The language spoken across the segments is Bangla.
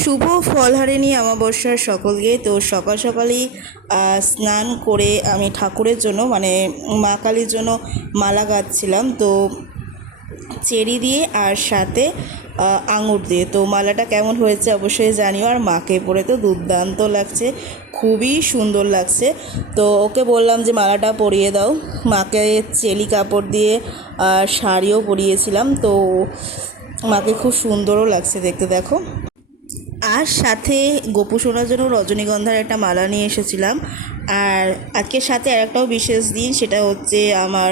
শুভ ফলহারিণী অমাবস্যার সকলকে। তো সকাল সকালই স্নান করে আমি ঠাকুরের জন্য মানে মা কালীর জন্য মালা গাঁথছিলাম। তো চেরি দিয়ে আর সাথে আঙুর দিয়ে। তো মালাটা কেমন হয়েছে অবশ্যই জানিও। আর মাকে পরে তো দুর্দান্ত লাগছে, খুবই সুন্দর লাগছে। তো ওকে বললাম যে মালাটা পরিয়ে দাও। মাকে চেলি কাপড় দিয়ে শাড়িও পরিয়েছিলাম। তো মাকে খুব সুন্দরও লাগছে দেখতে, দেখো। আর সাথে গোপু সোনার জন্য রজনীগন্ধার একটা মালা নিয়ে এসেছিলাম। আর আজকের সাথে আরেকটাও বিশেষ দিন, সেটা হচ্ছে আমার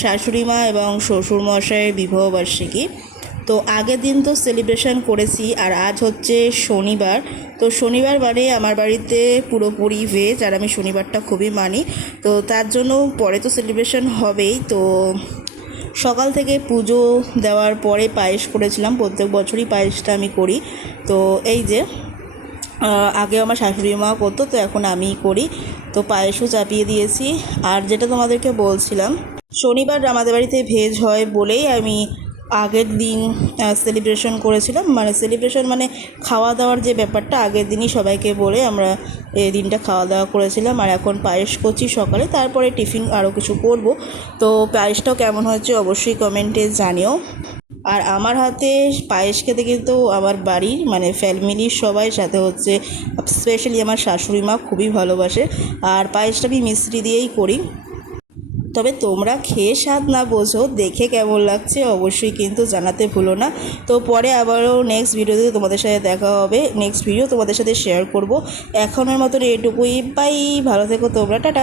শাশুড়ি মা এবং শ্বশুরমশাইয়ের বিবাহবার্ষিকী। তো আগের দিন তো সেলিব্রেশন করেছি, আর আজ হচ্ছে শনিবার। তো শনিবার মানে আমার বাড়িতে পুরোপুরি ভেজ, আর আমি শনিবারটা খুবই মানি। তো তার জন্য পরে তো সেলিব্রেশন হবেই। তো সকাল থেকে পুজো দেওয়ার পরে পায়েস করেছিলাম। প্রত্যেক বছরই পায়েসটা আমি করি। তো এই যে আগে আমার শাশুড়ি মা করতো, তো এখন আমিই করি। তো পায়েসও চাপিয়ে দিয়েছি। আর যেটা তোমাদেরকে বলছিলাম, শনিবার আমাদের বাড়িতে ভেজ হয় বলেই আমি আগের দিন সেলিব্রেশন করেছিলাম। মানে সেলিব্রেশন মানে খাওয়া দাওয়ার যে ব্যাপারটা, আগের দিনই সবাইকে বলে আমরা এই দিনটা খাওয়া দাওয়া করেছিলাম। আর এখন পায়েস করছি সকালে, তারপরে টিফিন আরও কিছু করব। তো পায়েসটাও কেমন হয়েছে অবশ্যই কমেন্টে জানিও। আর আমার হাতে পায়েস খেতে কিন্তু আমার বাড়ির মানে ফ্যামিলির সবাই, সাথে হচ্ছে স্পেশালি আমার শাশুড়ি মা খুবই ভালোবাসে। আর পায়েসটা আমি মিষ্টি দিয়েই করি। তবে তোমরা খেয়ে স্বাদ না বোঝো, দেখে কেমন লাগছে অবশ্যই কিন্তু জানাতে ভুলো না। তো পরে আবারও নেক্সট ভিডিওতে তোমাদের সাথে দেখা হবে, নেক্সট ভিডিও তোমাদের সাথে শেয়ার করব। এখনের মতন এটুকুই, বাই। ভালো থেকো তোমরা, টাটা।